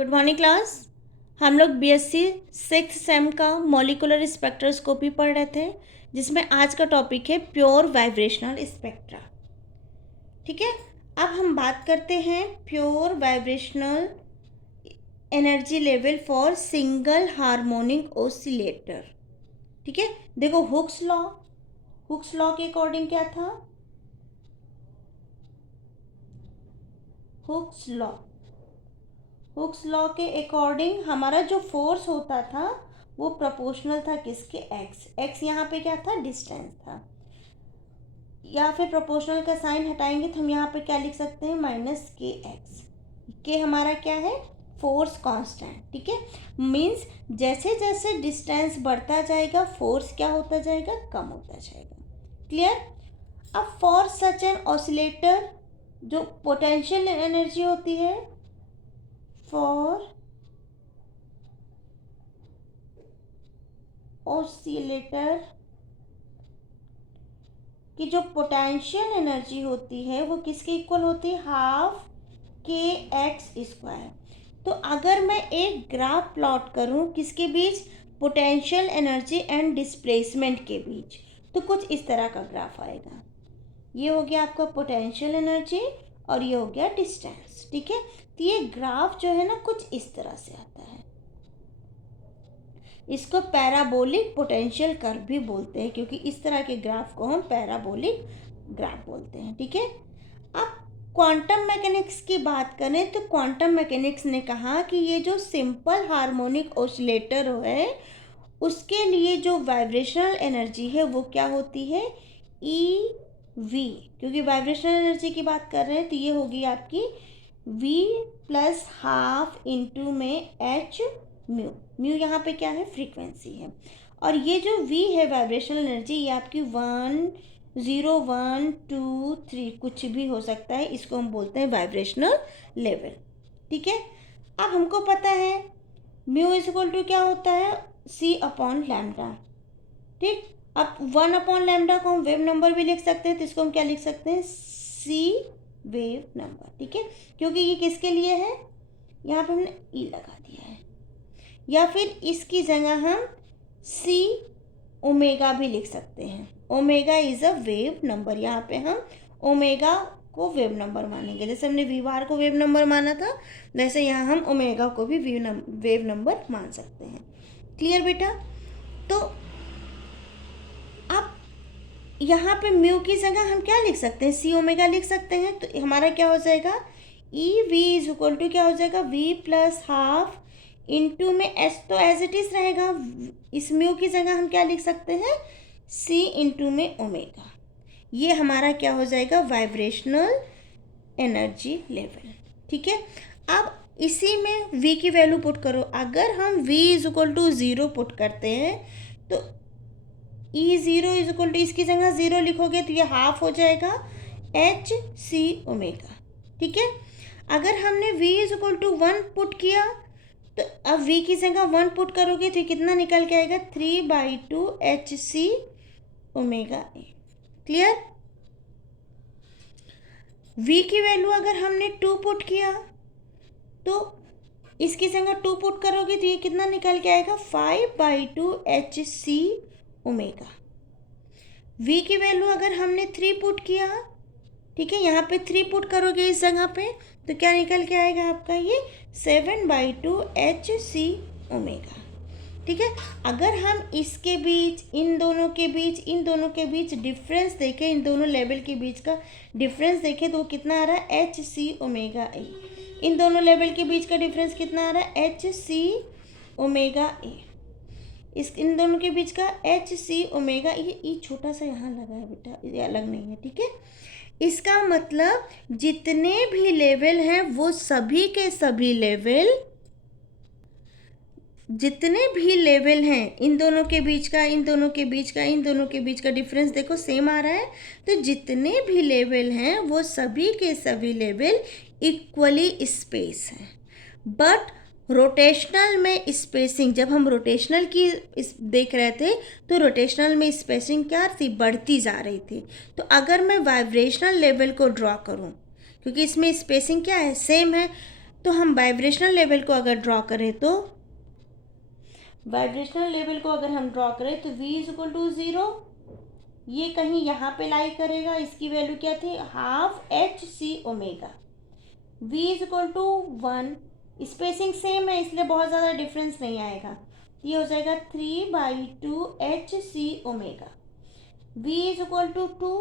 Good morning class. हम लोग BSc 6th same का मॉलिक्यूलर स्पेक्ट्रोस्कोपी पढ़ रहे थे, जिसमें आज का टॉपिक है प्योर वाइब्रेशनल स्पेक्ट्रा। ठीक है, अब हम बात करते हैं pure vibrational energy level for single harmonic oscillator. ठीक है, देखो हुक्स लॉ के अकॉर्डिंग क्या था? हुक्स लॉ के अकॉर्डिंग हमारा जो फोर्स होता था वो प्रोपोर्शनल था किसके? एक्स यहाँ पे क्या था? डिस्टेंस था। या फिर प्रोपोर्शनल का साइन हटाएंगे तो हम यहाँ पे क्या लिख सकते हैं? -kx। के हमारा क्या है? Force constant. ठीक है, मीन्स जैसे जैसे डिस्टेंस बढ़ता जाएगा फोर्स क्या होता जाएगा? कम होता जाएगा। क्लियर? अब फॉर सच एन ऑसिलेटर जो पोटेंशियल एनर्जी होती है, फॉर ऑसिलेटर की जो पोटेंशियल एनर्जी होती है वो किसके इक्वल होती है? Half kx²। तो अगर मैं एक ग्राफ प्लॉट करूं किसके बीच? पोटेंशियल एनर्जी एंड डिस्प्लेसमेंट के बीच, तो कुछ इस तरह का ग्राफ आएगा। ये हो गया आपका पोटेंशियल एनर्जी और ये हो गया डिस्टेंस। ठीक है, तो ये ग्राफ जो है ना कुछ इस तरह से आता है। इसको पैराबोलिक पोटेंशियल कर्व भी बोलते हैं, क्योंकि इस तरह के ग्राफ को हम पैराबोलिक ग्राफ बोलते हैं। ठीक है, अब क्वांटम मैकेनिक्स की बात करें तो क्वांटम मैकेनिक्स ने कहा कि ये जो सिंपल हार्मोनिक ऑसिलेटर है उसके लिए जो वाइब्रेशनल एनर्जी है वो क्या होती है? EV। क्योंकि वाइब्रेशनल एनर्जी की बात कर रहे हैं तो ये होगी आपकी V + ½ इंटू में H म्यू यहाँ पे क्या है? फ्रीक्वेंसी है। और ये जो V है वाइब्रेशनल एनर्जी, ये आपकी 1, 0, 1, 2, 3 कुछ भी हो सकता है, इसको हम बोलते हैं वाइब्रेशनल लेवल। ठीक है, अब हमको पता है म्यू = क्या होता है? C/λ। ठीक, अब 1/λ को हम वेव नंबर भी लिख सकते हैं, तो इसको हम क्या लिख सकते हैं? C wave number. ठीक है, क्योंकि ये किसके लिए है? यहाँ पे हमने E लगा दिया है। या फिर इसकी जगह हम C ओमेगा भी लिख सकते हैं। Omega is a wave number. यहाँ पे हम ओमेगा को वेव नंबर मानेंगे। जैसे हमने वी बार को वेव नंबर माना था, वैसे यहाँ हम ओमेगा को भी वेव नंबर मान सकते हैं। क्लियर बेटा? तो अब यहाँ पे म्यू की जगह हम क्या लिख सकते हैं? C ओमेगा लिख सकते हैं। तो हमारा क्या हो जाएगा? EV = क्या हो जाएगा? V + ½ इंटू में S तो एज इट इज रहेगा। इस म्यू की जगह हम क्या लिख सकते हैं? C इंटू में ओमेगा। ये हमारा क्या हो जाएगा? Vibrational energy level. ठीक है, अब इसी में V की वैल्यू पुट करो। अगर हम V = 0 पुट करते हैं तो E0 इसकी जगह 0 लिखोगे तो ये ½ हो जाएगा HC ओमेगा। ठीक है, अगर हमने V = 1 पुट किया तो अब V की जगह 1 पुट करोगे तो कितना निकल के आएगा? 3/2 HC omega A। Clear? V की वैल्यू अगर हमने 2 पुट किया तो इसकी जगह 2 पुट करोगे तो ये कितना निकल के आएगा? 5/2 HC ओमेगा। V की वैल्यू अगर हमने 3 पुट किया, ठीक है, यहाँ पे 3 पुट करोगे इस जगह पे तो क्या निकल के आएगा आपका? ये 7/2 HC ओमेगा। ठीक है, अगर हम इसके बीच इन दोनों के बीच डिफरेंस देखें, इन दोनों लेवल के बीच का डिफरेंस देखें तो वो कितना आ रहा है? HC omega A। इन दोनों लेवल के बीच का डिफरेंस कितना आ रहा है? HC omega A। इन दोनों के बीच का HC ओमेगा, ये ई छोटा सा यहाँ लगा है बेटा, ये अलग नहीं है। ठीक है, इसका मतलब जितने भी लेवल हैं वो सभी के सभी लेवल, जितने भी लेवल हैं इन दोनों के बीच का डिफरेंस देखो सेम आ रहा है। तो जितने भी लेवल हैं वो सभी के सभी लेवल इक्वली स्पेस हैं। बट रोटेशनल में स्पेसिंग, जब हम रोटेशनल की देख रहे थे तो रोटेशनल में स्पेसिंग क्या थी? बढ़ती जा रही थी। तो अगर मैं वाइब्रेशनल लेवल को ड्रॉ करूं, क्योंकि इसमें स्पेसिंग क्या है? सेम है, तो हम वाइब्रेशनल लेवल को अगर ड्रॉ करें तो वाइब्रेशनल लेवल को अगर हम ड्रॉ करें तो v इज इक्वल टू 0, ये कहीं यहाँ पे लाई करेगा, इसकी वैल्यू क्या थी, half H C omega. v is equal to 1, spacing same है इसलिए बहुत ज़्यादा डिफरेंस नहीं आएगा, ये हो जाएगा 3/2 H C omega. v is equal to 2,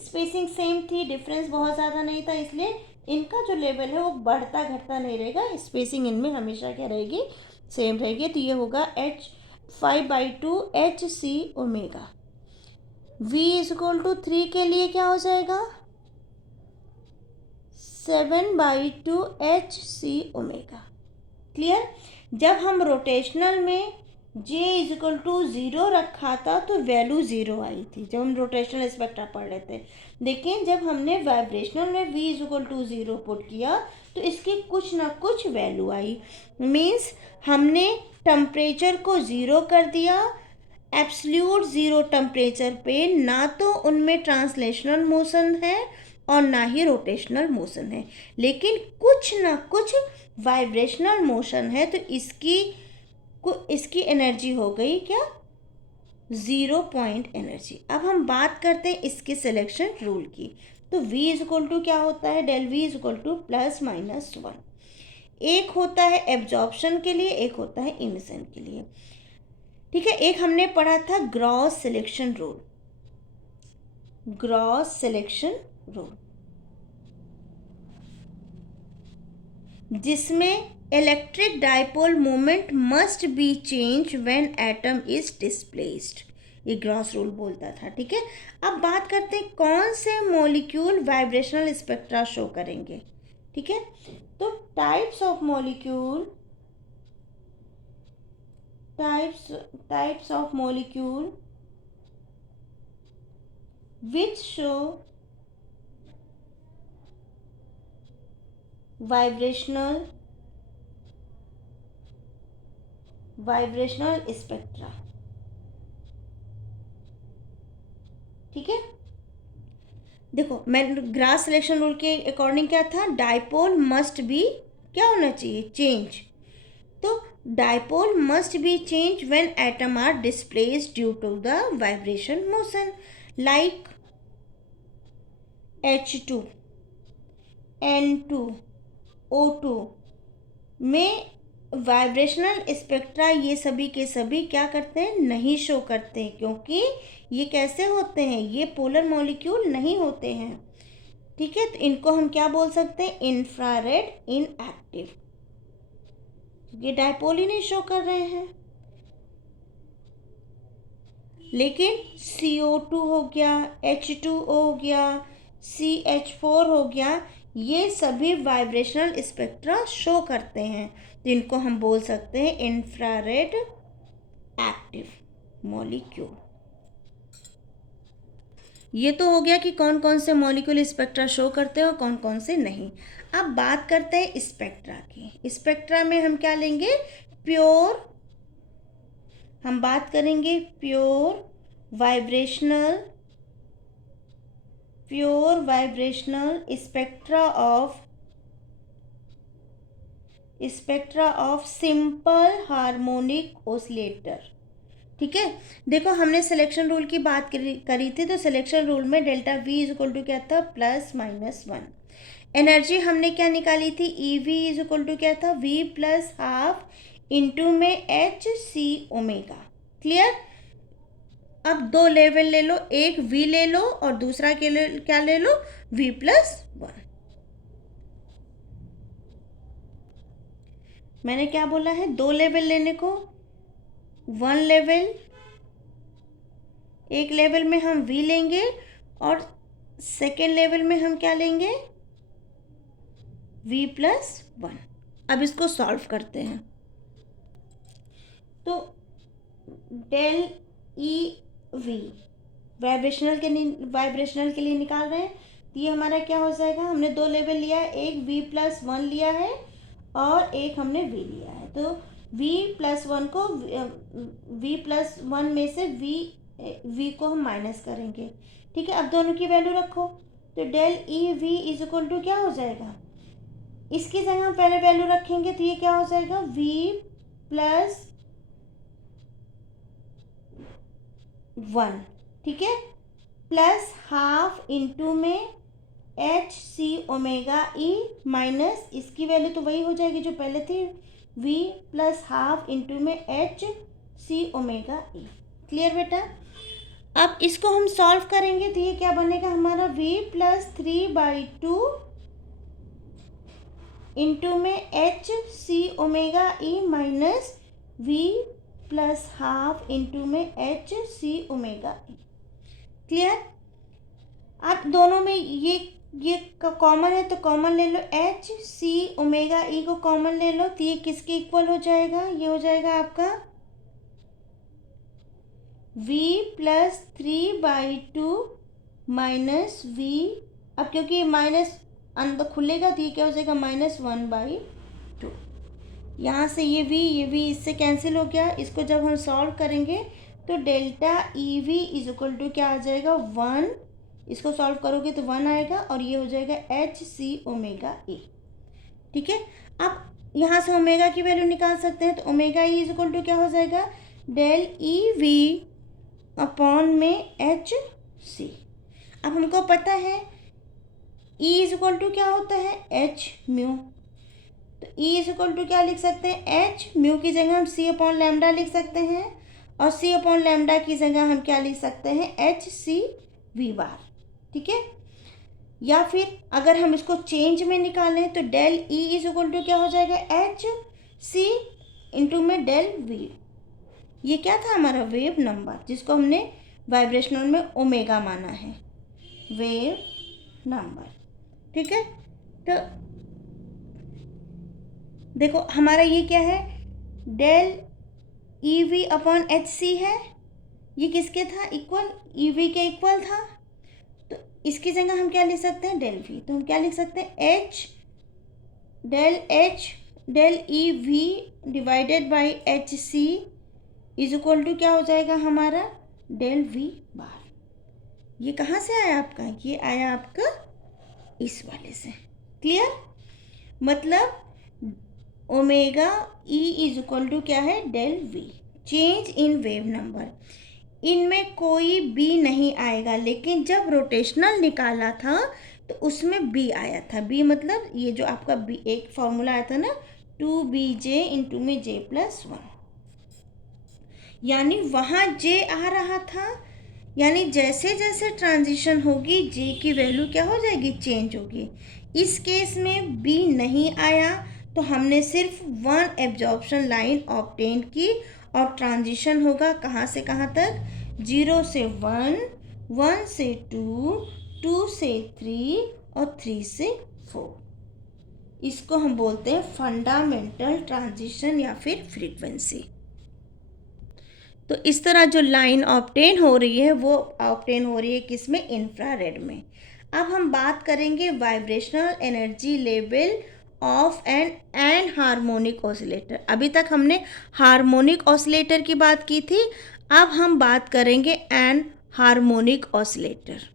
spacing same थी, डिफरेंस बहुत ज़्यादा नहीं था, इसलिए इनका जो लेवल है वो बढ़ता घटता नहीं रहेगा, स्पेसिंग इनमें हमेशा क्या रहेगी, सेम रहेगी। तो ये होगा 5/2 H C omega. v is equal to 3 के लिए क्या हो जाएगा, 7/2 एच सी ओमेगा। क्लियर। जब हम रोटेशनल में j इज इक्वल टू 0 रखा था तो वैल्यू 0 आई थी, जब हम रोटेशनल स्पेक्ट्रा पढ़ रहे थे। देखिए जब हमने वाइब्रेशनल में v is equal to 0 put किया तो इसकी कुछ ना कुछ वैल्यू आई, मीन्स हमने टेम्परेचर को 0 कर दिया। एब्सोल्यूट 0 टेम्परेचर पे ना तो उनमें ट्रांसलेशनल मोशन है और ना ही रोटेशनल मोशन है, लेकिन कुछ ना कुछ वाइब्रेशनल मोशन है, तो इसकी एनर्जी हो गई क्या, 0 पॉइंट एनर्जी। अब हम बात करते हैं इसके सिलेक्शन रूल की। तो v इज इक्वल टू क्या होता है, del v is equal to +-1। एक होता है एब्जॉर्प्शन के लिए, एक होता है इमिशन के लिए। ठीक है, एक हमने पढ़ा था gross selection rule, gross selection rule जिसमें electric dipole moment must be change when atom is displaced, ये ग्रॉस रूल बोलता था। ठीक है, अब बात करते हैं कौन से मॉलिक्यूल वाइब्रेशनल स्पेक्ट्रा शो करेंगे। ठीक है, तो types of molecule which show vibrational spectra. ठीक है, देखो मैं ग्रास सिलेक्शन रूल के अकॉर्डिंग क्या था, डाइपोल मस्ट बी क्या होना चाहिए, चेंज। तो dipole must be change when atom are displaced due to the vibration motion, like H2, N2, O2 में वाइब्रेशनल स्पेक्ट्रा ये सभी के सभी क्या करते हैं, नहीं शो करते हैं, क्योंकि ये कैसे होते हैं, ये पोलर मॉलिक्यूल नहीं होते हैं। ठीक है, तो इनको हम क्या बोल सकते हैं, इंफ्रारेड इनएक्टिव, ये डाइपोल ही नहीं शो कर रहे हैं। लेकिन CO2 हो गया, H2O हो गया, CH4 हो गया, ये सभी वाइब्रेशनल स्पेक्ट्रा शो करते हैं, तो इनको हम बोल सकते हैं इंफ्रारेड एक्टिव मॉलिक्यूल। ये तो हो गया कि कौन कौन से मॉलिक्यूल स्पेक्ट्रा शो करते हैं और कौन कौन से नहीं। अब बात करते हैं स्पेक्ट्रा की। स्पेक्ट्रा में हम क्या लेंगे, प्योर, हम बात करेंगे pure vibrational spectra of simple harmonic oscillator. ठीक है, देखो हमने सिलेक्शन रूल की बात करी थी, तो सिलेक्शन रूल में delta V is equal to क्या था, +-1। एनर्जी हमने क्या निकाली थी, EV इज इक्वल टू क्या था, V + हाफ इंटू में HC ओमेगा। क्लियर। अब दो लेवल ले लो, एक V ले लो और दूसरा के लिए क्या ले लो, V + 1। मैंने क्या बोला है, दो लेवल लेने को, वन लेवल, एक लेवल में हम V लेंगे और सेकेंड लेवल में हम क्या लेंगे, V + 1। अब इसको सॉल्व करते हैं, तो डेल EV वाइब्रेशनल के लिए निकाल रहे हैं, तो ये हमारा क्या हो जाएगा, हमने दो लेवल लिया है, एक V + 1 लिया है और एक हमने V लिया है, तो V + 1 को V + 1 में से V को हम माइनस करेंगे। ठीक है, अब दोनों की वैल्यू रखो, तो del EV is equal to क्या हो जाएगा, इसकी जगह हम पहले वैल्यू रखेंगे तो ये क्या हो जाएगा, v प्लस 1, ठीक है, प्लस हाफ इंटू में H C omega E minus इसकी वैल्यू तो वही हो जाएगी जो पहले थी, v प्लस हाफ इंटू में H C omega E. Clear बेटा। अब इसको हम सॉल्व करेंगे तो ये क्या बनेगा हमारा, v प्लस 3/2 इंटू में H C omega E minus v plus half into में H C omega E. Clear. अब दोनों में ये कॉमन है तो कॉमन ले लो, एच सी ओमेगा ई को कॉमन ले लो तो ये किसके इक्वल हो जाएगा, ये हो जाएगा आपका v प्लस 3/2 माइनस v, अब क्योंकि माइनस अंदर खुलेगा तो ये क्या हो जाएगा -1/2। यहाँ से ये v इससे कैंसिल हो गया। इसको जब हम सॉल्व करेंगे तो delta E V is equal to क्या आ जाएगा 1, इसको सॉल्व करोगे तो 1 आएगा और ये हो जाएगा एच सी ओमेगा ई। ठीक है। अब यहाँ से ओमेगा की वैल्यू निकाल सकते हैं तो omega E is equal to क्या हो जाएगा, डेल ई वी अपॉन में एच सी। अब हमको पता है E इज इक्वल टू क्या होता है, एच म्यू, तो E इज इक्वल टू क्या लिख सकते हैं, एच म्यू की जगह हम सी अपॉन लैम्डा लिख सकते हैं और सी अपॉन लैम्डा की जगह हम क्या लिख सकते हैं, एच सी वी बार। ठीक है। या फिर अगर हम इसको चेंज में निकालें तो del E is equal to क्या हो जाएगा, एच सी इंटू में डेल वी। ये क्या था हमारा वेव नंबर जिसको हमने वाइब्रेशनल में ओमेगा माना है, वेव नंबर। ठीक है। तो देखो हमारा ये क्या है, del E V upon h c है, ये किसके था इक्वल, ई वी के इक्वल था, तो इसकी जगह हम क्या लिख सकते हैं, डेल वी। तो हम क्या लिख सकते हैं, del E V divided by h c is equal to क्या हो जाएगा हमारा, डेल वी बार। ये कहाँ से आया आपका, ये आया आपका इस वाले से। क्लियर। मतलब omega E is equal to क्या है, del V. Change in wave number, इनमें कोई बी नहीं आएगा, लेकिन जब रोटेशनल निकाला था तो उसमें बी आया था। बी मतलब ये जो आपका बी एक फॉर्मूला आया था ना, 2bj इंटू में j प्लस 1, यानी वहाँ j आ रहा था, यानी जैसे जैसे ट्रांजिशन होगी जे की वैल्यू क्या हो जाएगी, चेंज होगी। इस केस में बी नहीं आया तो हमने सिर्फ 1 एब्जॉर्प्शन लाइन ऑब्टेन की और ट्रांजिशन होगा कहाँ से कहाँ तक, 0 से 1, 1 से 2, 2 से 3 और 3 से 4। इसको हम बोलते हैं फंडामेंटल ट्रांजिशन या फिर फ्रीक्वेंसी। तो इस तरह जो लाइन ऑब्टेन हो रही है वो ऑब्टेन हो रही है किसमें, इंफ्रारेड में। अब हम बात करेंगे vibrational energy level of anharmonic oscillator. अभी तक हमने हार्मोनिक ऑसिलेटर की बात की थी, अब हम बात करेंगे anharmonic oscillator.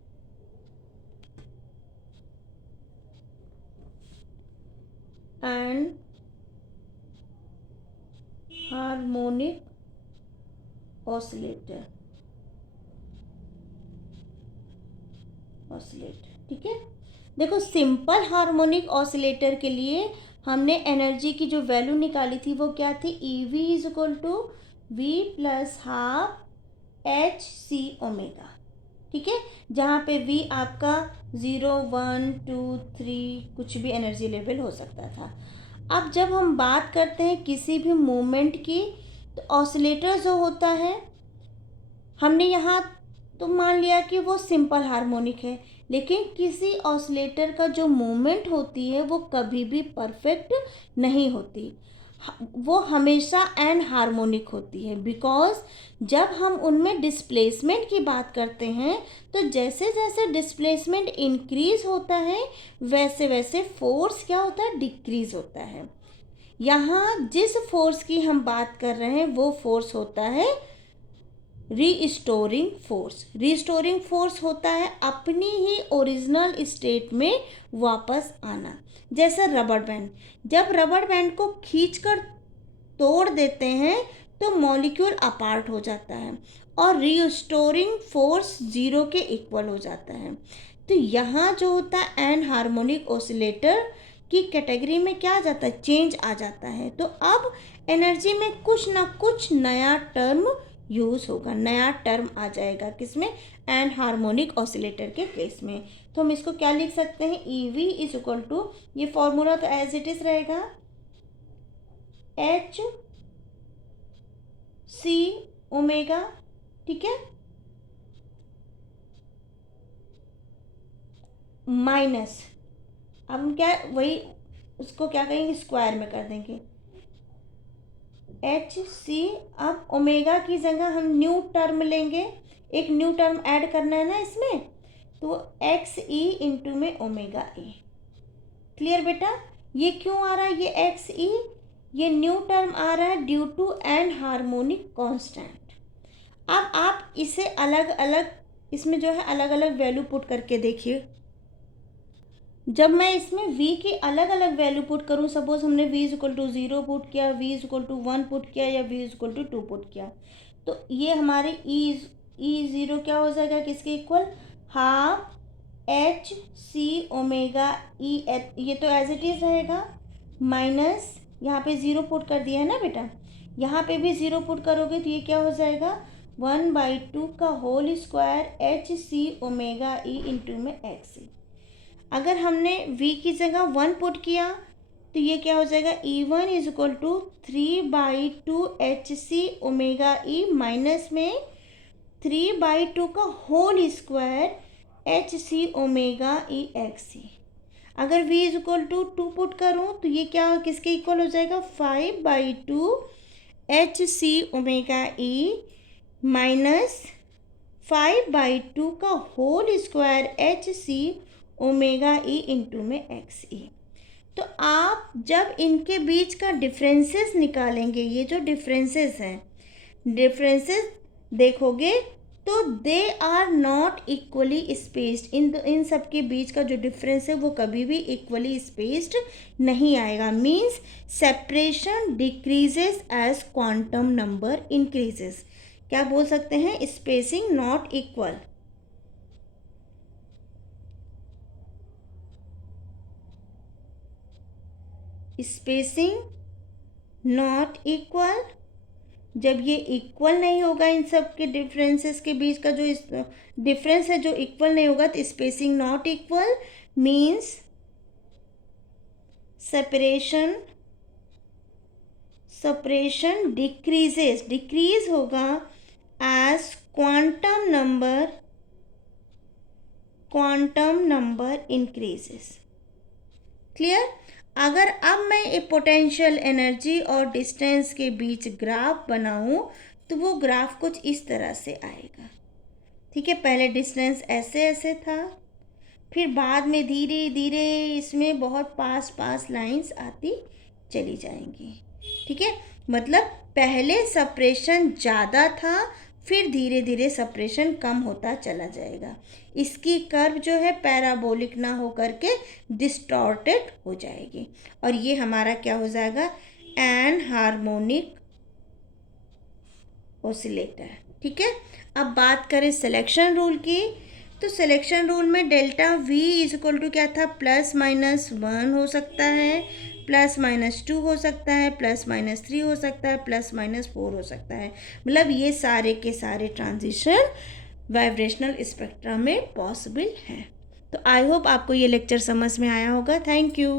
Anharmonic oscillator, ठीक है। देखो सिंपल हार्मोनिक ऑसिलेटर के लिए हमने एनर्जी की जो वैल्यू निकाली थी वो क्या थी, E V is equal to V plus half H C omega. ठीक है। जहाँ पे वी आपका 0, 1, 2, 3 कुछ भी एनर्जी लेवल हो सकता था। अब जब हम बात करते हैं किसी भी मूवमेंट की तो ऑसिलेटर जो होता है, हमने यहाँ तो मान लिया कि वो सिंपल हार्मोनिक है, लेकिन किसी ऑसिलेटर का जो मूवमेंट होती है वो कभी भी परफेक्ट नहीं होती, वो हमेशा एन हार्मोनिक होती है। बिकॉज जब हम उनमें डिस्प्लेसमेंट की बात करते हैं तो जैसे जैसे डिस्प्लेसमेंट इंक्रीज होता है वैसे वैसे फोर्स क्या होता है, डिक्रीज होता है। यहाँ जिस फोर्स की हम बात कर रहे हैं वो फोर्स होता है रीस्टोरिंग फोर्स होता है अपनी ही ओरिजिनल स्टेट में वापस आना। जैसे रबर बैंड, जब रबर बैंड को खींचकर तोड़ देते हैं तो मॉलिक्यूल अपार्ट हो जाता है और रीस्टोरिंग फोर्स 0 के इक्वल हो जाता है। तो यहाँ जो होता है एन हार्मोनिक ऑसिलेटर की कैटेगरी में क्या आ जाता है, चेंज आ जाता है। तो अब एनर्जी में कुछ ना कुछ नया टर्म यूज़ होगा, नया टर्म आ जाएगा किसमें, एन हार्मोनिक ऑसिलेटर के केस में। तो हम इसको क्या लिख सकते हैं, E V is equal to, ये फॉर्मूला तो एज इट इज रहेगा, एच सी ओमेगा, ठीक है, माइनस, अब हम क्या वही उसको क्या करेंगे, स्क्वायर में कर देंगे, एच सी। अब ओमेगा की जगह हम न्यू टर्म लेंगे, एक न्यू टर्म ऐड करना है ना इसमें, तो एक्स ई इंटू में ओमेगा ए। क्लियर बेटा, ये क्यों आ रहा है ये एक्स ई, ये न्यू टर्म आ रहा है due to anharmonic constant. अब आप इसे अलग अलग, इसमें जो है अलग अलग वैल्यू पुट करके देखिए। जब मैं इसमें v की अलग अलग वैल्यू पुट करूँ, सपोज हमने v is equal to 0 put किया, v is equal to 1 put किया या v is equal to 2 put किया, तो ये हमारे ई ज़ीरो क्या हो जाएगा, किसके equal, half H C omega E, ये तो एज इट इज़ रहेगा, माइनस यहाँ पे 0 पुट कर दिया है ना बेटा, यहाँ पे भी 0 पुट करोगे तो ये क्या हो जाएगा, 1/2 का whole square H C omega E into में एक्स ई। अगर हमने v की जगह 1 पुट किया तो ये क्या हो जाएगा, E1 is equal to 3/2 H C omega E, minus में 3/2 का whole square H C omega E X C. अगर v is equal to 2 put करूँ तो ये क्या किसके इक्वल हो जाएगा, 5/2 H C omega E minus 5/2 का whole square H C omega E into में एक्स ई। तो आप जब इनके बीच का डिफरेंसेस निकालेंगे, ये जो डिफरेंसेस हैं, डिफरेंसेस देखोगे तो they are not equally spaced, इन सब के बीच का जो डिफरेंस है वो कभी भी इक्वली स्पेस्ड नहीं आएगा। Means separation decreases as quantum number increases. क्या बोल सकते हैं, spacing not equal. Spacing not equal, जब ये इक्वल नहीं होगा, इन सब के डिफरेंसेस के बीच का जो डिफरेंस है जो इक्वल नहीं होगा, तो spacing not equal means separation decreases, decrease होगा as quantum number increases. Clear. अगर अब मैं एक पोटेंशियल एनर्जी और डिस्टेंस के बीच ग्राफ बनाऊं तो वो ग्राफ कुछ इस तरह से आएगा, ठीक है। पहले डिस्टेंस ऐसे ऐसे था, फिर बाद में धीरे धीरे इसमें बहुत पास लाइंस आती चली जाएंगी, ठीक है। मतलब पहले सेपरेशन ज़्यादा था, फिर धीरे धीरे सेपरेशन कम होता चला जाएगा। इसकी कर्व जो है पैराबोलिक ना हो करके डिस्टॉर्टेड हो जाएगी और ये हमारा क्या हो जाएगा, एन हार्मोनिक ऑसिलेटर, ठीक है। अब बात करें सिलेक्शन रूल की, तो सिलेक्शन रूल में delta V is equal to क्या था, +-1 हो सकता है, +-2 हो सकता है, +-3 हो सकता है, +-4 हो सकता है। मतलब ये सारे के सारे ट्रांजिशन वाइब्रेशनल स्पेक्ट्रम में पॉसिबल हैं। तो आई होप आपको ये लेक्चर समझ में आया होगा। Thank you.